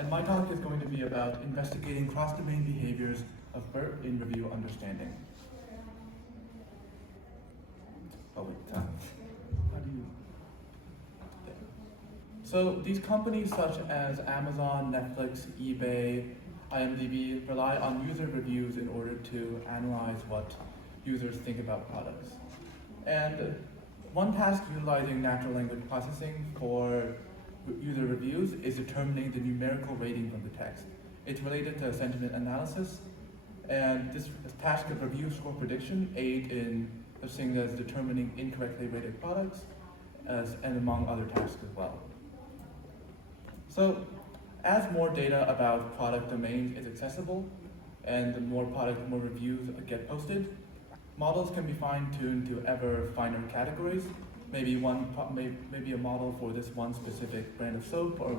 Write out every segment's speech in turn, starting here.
and my talk is going to be about investigating cross-domain behaviors of BERT in review understanding. Oh wait, how do you? Yeah. So these companies such as Amazon, Netflix, eBay, IMDb rely on user reviews in order to analyze what users think about products. And one task utilizing natural language processing for user reviews is determining the numerical rating from the text. It's related to sentiment analysis, and this task of review score prediction aid in such things as determining incorrectly rated products, and among other tasks as well. So, as more data about product domains is accessible, and the more reviews get posted, models can be fine-tuned to ever finer categories. Maybe a model for this one specific brand of soap, or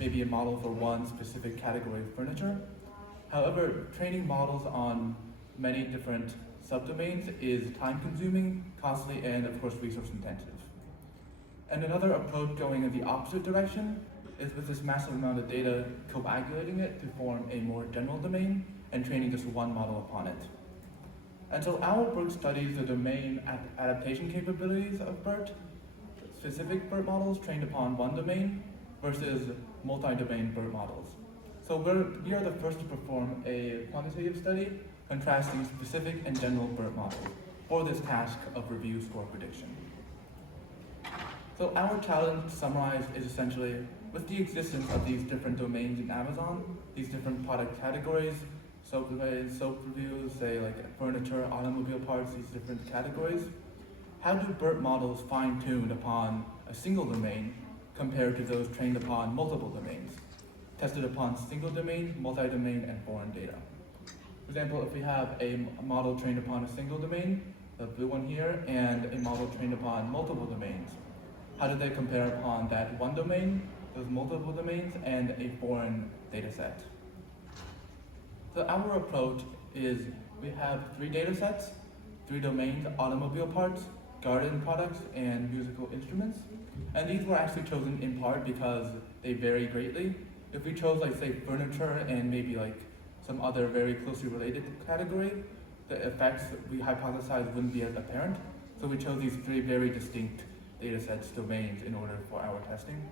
maybe a model for one specific category of furniture. However, training models on many different subdomains is time-consuming, costly, and of course resource-intensive. And another approach going in the opposite direction is with this massive amount of data, coagulating it to form a more general domain and training just one model upon it. And so our work studies the domain adaptation capabilities of BERT, specific BERT models trained upon one domain versus multi-domain BERT models. So we are the first to perform a quantitative study contrasting specific and general BERT models for this task of review score prediction. So our challenge summarized is essentially, with the existence of these different domains in Amazon, these different product categories, soap reviews, say like furniture, automobile parts, these different categories. How do BERT models fine-tuned upon a single domain compared to those trained upon multiple domains, tested upon single domain, multi-domain, and foreign data? For example, if we have a model trained upon a single domain, the blue one here, and a model trained upon multiple domains, how do they compare upon that one domain, those multiple domains, and a foreign data set? So our approach is we have 3 data sets, 3 domains: automobile parts, garden products, and musical instruments. And these were actually chosen in part because they vary greatly. If we chose, like, say, furniture and maybe like some other very closely related category, the effects we hypothesized wouldn't be as apparent. So we chose these 3 very distinct data sets, domains, in order for our testing.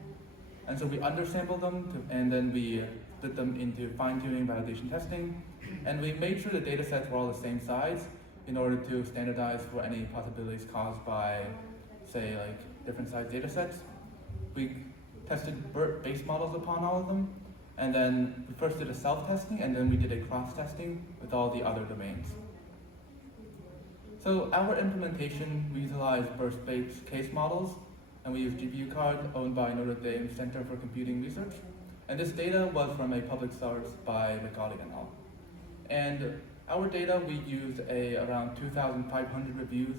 And so we undersampled them, and then we split them into fine-tuning, validation testing, and we made sure the data sets were all the same size in order to standardize for any possibilities caused by, say, like different size data sets. We tested BERT base models upon all of them, and then we first did a self-testing, and then we did a cross-testing with all the other domains. So our implementation, we utilized BERT-based case models, and we used GPU card owned by Notre Center for Computing Research. And this data was from a public source by McGaughy et al. And our data, we used around 2,500 reviews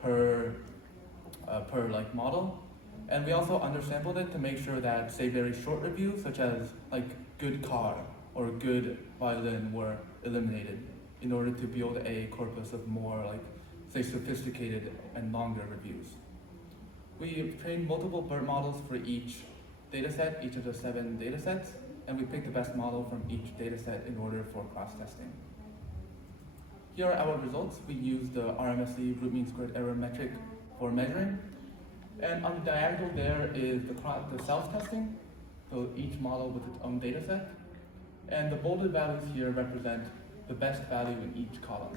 per model. And we also undersampled it to make sure that, say, very short reviews, such as like good car or good violin, were eliminated in order to build a corpus of more, like, say, sophisticated and longer reviews. We trained multiple BERT models for each dataset, each of the 7 datasets, and we picked the best model from each dataset in order for cross-testing. Here are our results. We used the RMSE root mean squared error metric for measuring. And on the diagonal there is the self-testing, so each model with its own dataset. And the bolded values here represent the best value in each column.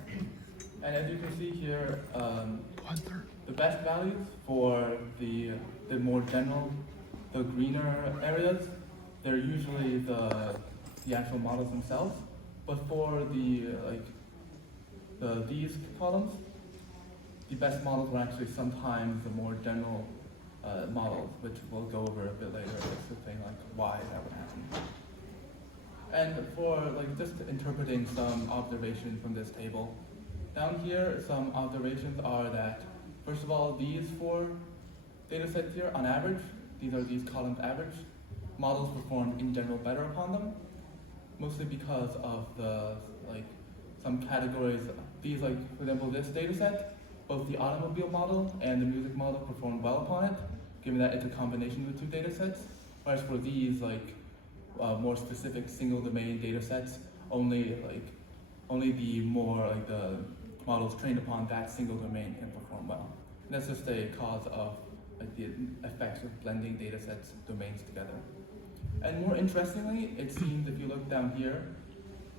And as you can see here, the best values for the more general, the greener areas, they're usually the actual models themselves. But for these columns, the best models were actually sometimes the more general models, which we'll go over a bit later. It's the thing like why that would happen. And for just interpreting some observations from this table, down here some observations are that, first of all, these 4 data sets here, on average, these are these columns average, models performed in general better upon them, mostly because of some categories. These, for example, this data set, both the automobile model and the music model performed well upon it, given that it's a combination of the 2 data sets. Whereas for these, more specific single domain data sets, only the models trained upon that single domain can perform well. And that's just a cause of the effects of blending data sets, domains together. And more interestingly, it seems if you look down here,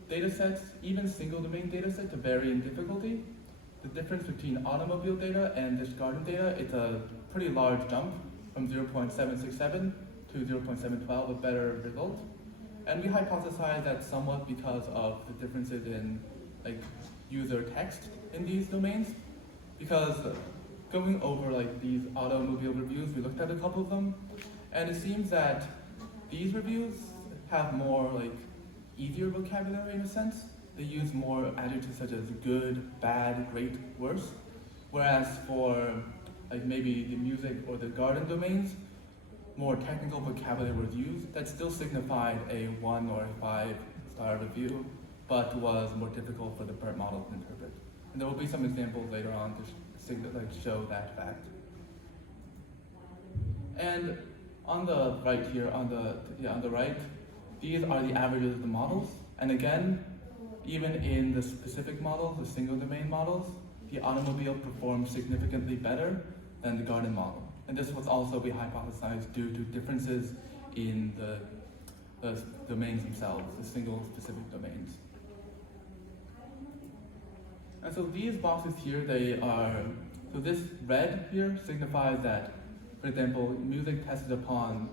data sets, even single domain data sets, vary in difficulty. The difference between automobile data and this garden data, it's a pretty large jump from 0.767 to 0.712, a better result. And we hypothesize that somewhat because of the differences in user text in these domains. Because going over these automobile reviews, we looked at a couple of them, and it seems that these reviews have more easier vocabulary in a sense. They use more adjectives such as good, bad, great, worse. Whereas for maybe the music or the garden domains, more technical vocabulary was used that still signified a 1 or a 5-star review, but was more difficult for the BERT model to interpret. And there will be some examples later on to show that fact. And on the right here, on the right, these are the averages of the models. And again, even in the specific models, the single domain models, the automobile performed significantly better than the garden model. And this was also, we hypothesized, due to differences in the domains themselves, the single specific domains. And so these boxes here, so this red here signifies that, for example, music tested upon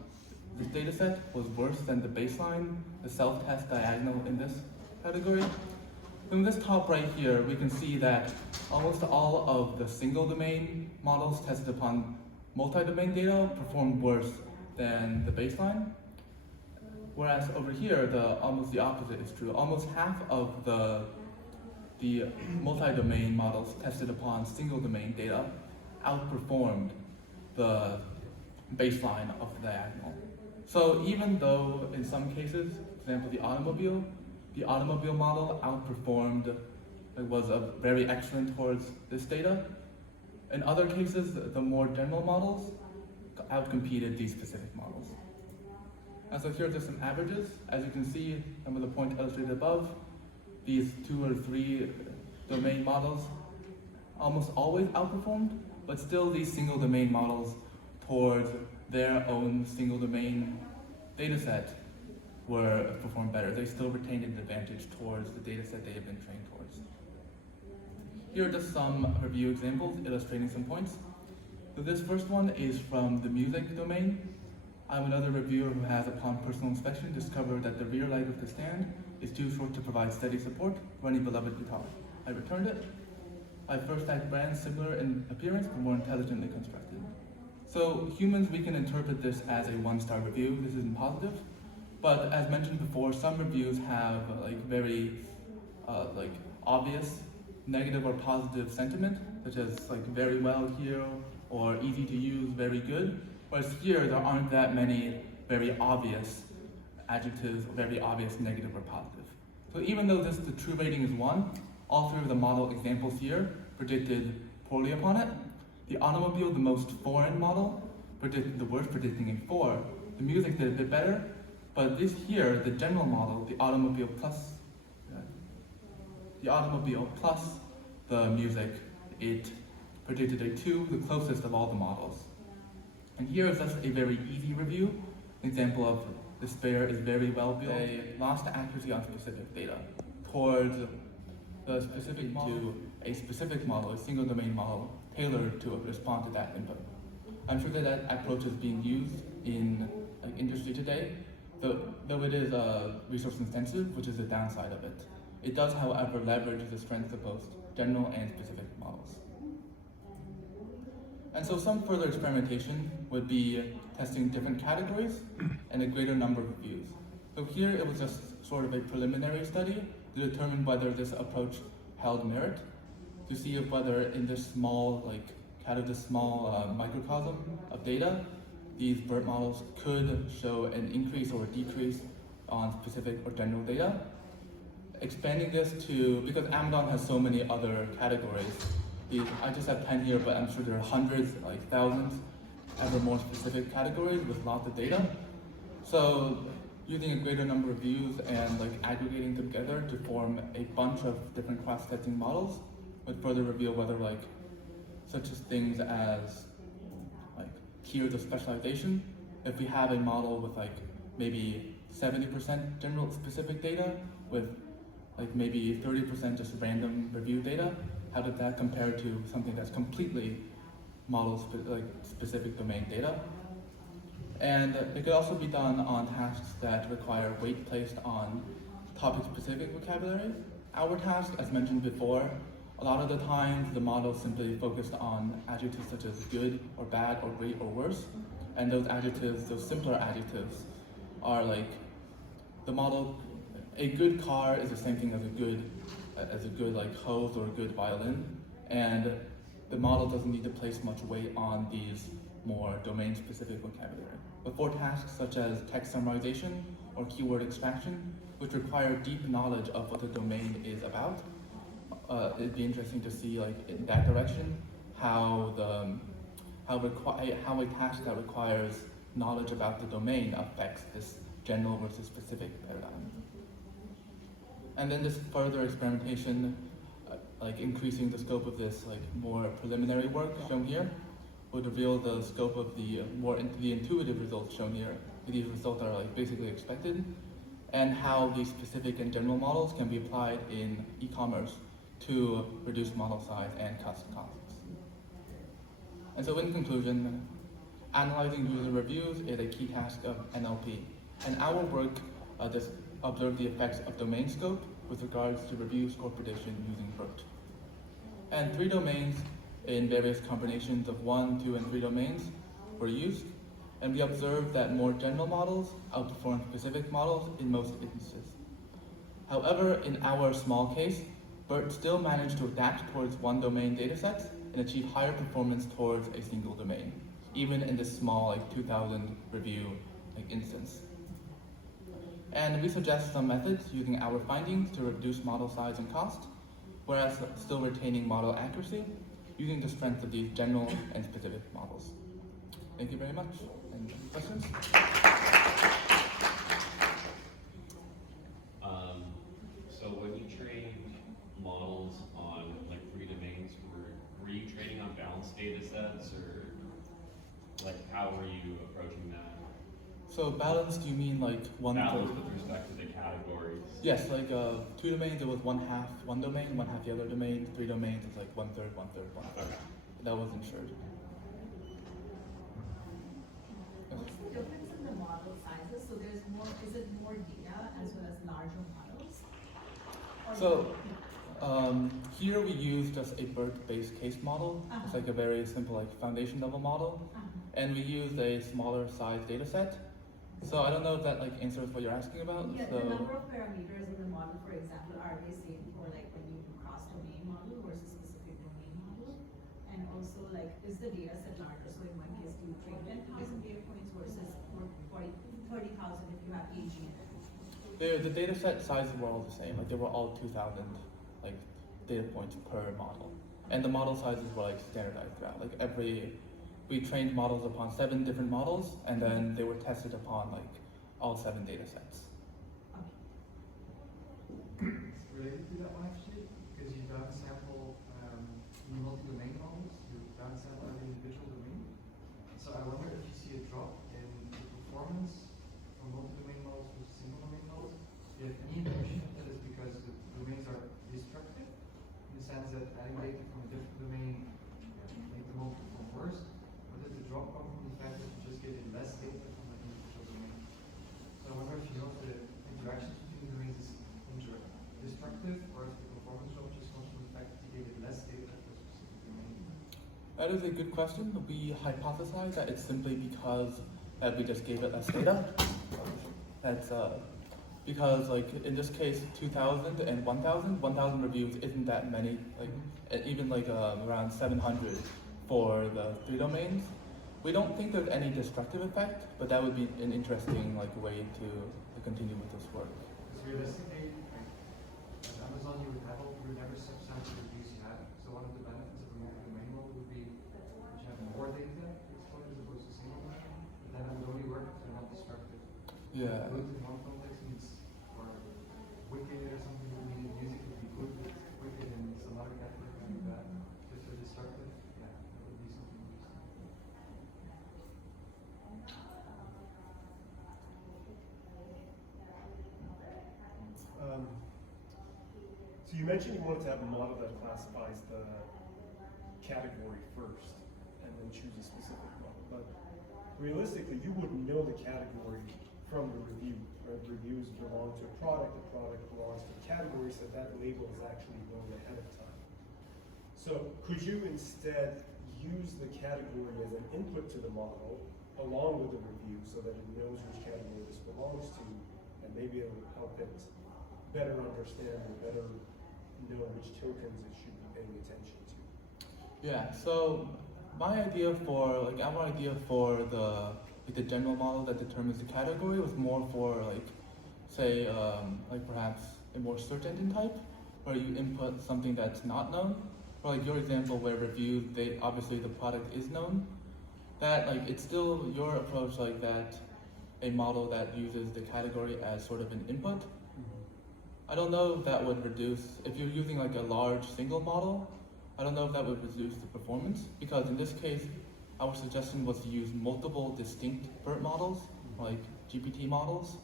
this data set was worse than the baseline, the self-test diagonal in this category. From this top right here, we can see that almost all of the single domain models tested upon multi-domain data performed worse than the baseline. Whereas over here, almost the opposite is true. Almost half of the multi-domain models tested upon single domain data outperformed the baseline of the diagonal. So even though in some cases, for example, the automobile model outperformed, was very excellent towards this data. In other cases, the more general models outcompeted these specific models. And so here are just some averages. As you can see, some of the points illustrated above, these 2 or 3 domain models almost always outperformed, but still these single domain models towards their own single domain data set performed better. They still retained an advantage towards the data set they have been trained towards. Here are just some review examples illustrating some points. So this first one is from the music domain. I'm another reviewer who has, upon personal inspection, discovered that the rear light of the stand is too short to provide steady support for any beloved guitar. I returned it. I first typed brands similar in appearance but more intelligently constructed. So humans, we can interpret this as a 1-star review. This isn't positive. But as mentioned before, some reviews have very obvious negative or positive sentiment, such as very well here or easy to use, very good. Whereas here, there aren't that many very obvious adjectives, or very obvious negative or positive. So even though the true rating is 1, all 3 of the model examples here predicted poorly upon it. The automobile, the most foreign model, predicted the worst, predicting a 4. The music did a bit better, but this here, the general model, the automobile plus the music, it predicted a 2, the closest of all the models. And here is just a very easy review. An example of the spare is very well built. They lost accuracy on specific data towards the specific model to a specific model, a single domain model, tailored to respond to that input. I'm sure that approach is being used in industry today, though it is resource intensive, which is the downside of it. It does, however, leverage the strengths of both general and specific models. And so some further experimentation would be testing different categories and a greater number of reviews. So here it was just sort of a preliminary study to determine whether this approach held merit, to see if whether in this small, microcosm of data, these BERT models could show an increase or a decrease on specific or general data. Expanding this to, because Amazon has so many other categories, I just have 10 here, but I'm sure there are hundreds, thousands, ever more specific categories with lots of data. So using a greater number of views and like aggregating them together to form a bunch of different cross-testing models would further reveal whether like such as things as like tiers of specialization. If we have a model with like maybe 70% general specific data with like maybe 30% just random review data, how does that compare to something that's completely specific domain data? And it could also be done on tasks that require weight placed on topic-specific vocabulary. Our task, as mentioned before, a lot of the times the model simply focused on adjectives such as good or bad or great or worse. And those adjectives, those simpler adjectives, are like the model. A good car is the same thing as a good like hose or a good violin, and the model doesn't need to place much weight on these more domain-specific vocabulary. But for tasks such as text summarization or keyword extraction, which require deep knowledge of what the domain is about, it'd be interesting to see, like in that direction, how a task that requires knowledge about the domain affects this general versus specific paradigm. And then this further experimentation, like increasing the scope of this like more preliminary work shown here, would reveal the scope of the the intuitive results shown here. These results are like basically expected, and how these specific and general models can be applied in e-commerce to reduce model size and costs. And so in conclusion, analyzing user reviews is a key task of NLP, and our work just observed the effects of domain scope with regards to review score prediction using BERT. And 3 domains in various combinations of 1, 2, and 3 domains were used, and we observed that more general models outperform specific models in most instances. However, in our small case, BERT still managed to adapt towards 1 domain dataset and achieve higher performance towards a single domain, even in this small, like 2,000 review instance. And we suggest some methods using our findings to reduce model size and cost, whereas still retaining model accuracy, using the strength of these general and specific models. Thank you very much. Any questions? So when you trained models on like 3 domains, were you training on balanced data sets, or like how were you approaching that? So balanced, do you mean like one balanced with respect to the categories? Yes, like 2 domains, it was 1/2 one domain, 1/2 the other domain. 3 domains, it's like 1/3, 1/3, 1/3. Okay. That was ensured. What's the difference in the model sizes? So there's more, is it more data as well as larger models? So here we use just a BERT-based case model. It's like a very simple like foundation level model. And we used a smaller size data set. So I don't know if that like answers what you're asking about. Yeah, so, the number of parameters in the model, for example, are they same for like when you do cross-domain model versus specific domain model? And also like, is the data set larger? So in one case, do you train 10,000 data points versus 30,000 if you have AG in it? the data set sizes were all the same. Like they were all 2,000 like data points per model. And the model sizes were like standardized throughout. Like we trained models upon 7 different models, and then they were tested upon like all 7 data sets. It's related to that one actually, because you downsample in multi-domain models, you downsample every individual domain. So I wonder if you see a drop in the performance from multi-domain models versus single domain models. Do you have any notion that is because the domains are destructive, in the sense that adding data from a different domain make the model perform worse? Drop come from the fact that you just get less data from the individual domain. So I wonder if you know if the interactions between domains is destructive, or if the performance drop just comes from the fact that you get less data for a specific domain. That is a good question. We hypothesize that it's simply because that we just gave it less data. That's because like in this case 2,000 and 1,000 reviews isn't that many, like even like around 700 for the 3 domains. We don't think there's any destructive effect, but that would be an interesting like way to continue with this work. Because realistically, like at Amazon, you would never substantial reviews you have. So one of the benefits of a multi-domain model would be that you have more data to exploit as opposed to single domain. But then it would only work if they're not destructive. Yeah. Good and non-complex means, or wicked or something, meaning music would be good, wicked and some other category would be bad. Just for destructive, yeah, that would be something interesting. So you mentioned you wanted to have a model that classifies the category first and then choose a specific model. But realistically, you wouldn't know the category from the review. Right? Reviews belong to a product belongs to a category, so that label is actually known ahead of time. So could you instead use the category as an input to the model along with the review so that it knows which category this belongs to, and maybe it'll help it better understand or better know which tokens it should be paying attention to? Yeah, so my idea for the general model that determines the category was more for say perhaps a more search engine type, where you input something that's not known. Or like your example where review, obviously the product is known. That it's still your approach like that, a model that uses the category as sort of an input. I don't know if that would reduce, if you're using a large single model, I don't know if that would reduce the performance, because in this case, our suggestion was to use multiple distinct BERT models, like GPT models.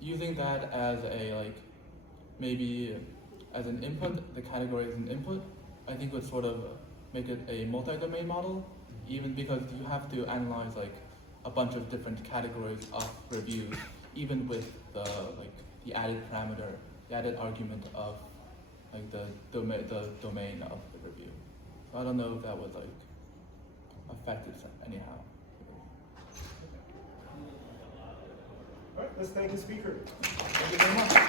Using that as maybe as an input, the category as an input, I think would sort of make it a multi-domain model, even because you have to analyze a bunch of different categories of reviews, even with the added parameter, the added argument of the domain of the review. So I don't know if that would affect it anyhow. All right, let's thank the speaker. Thank you very much.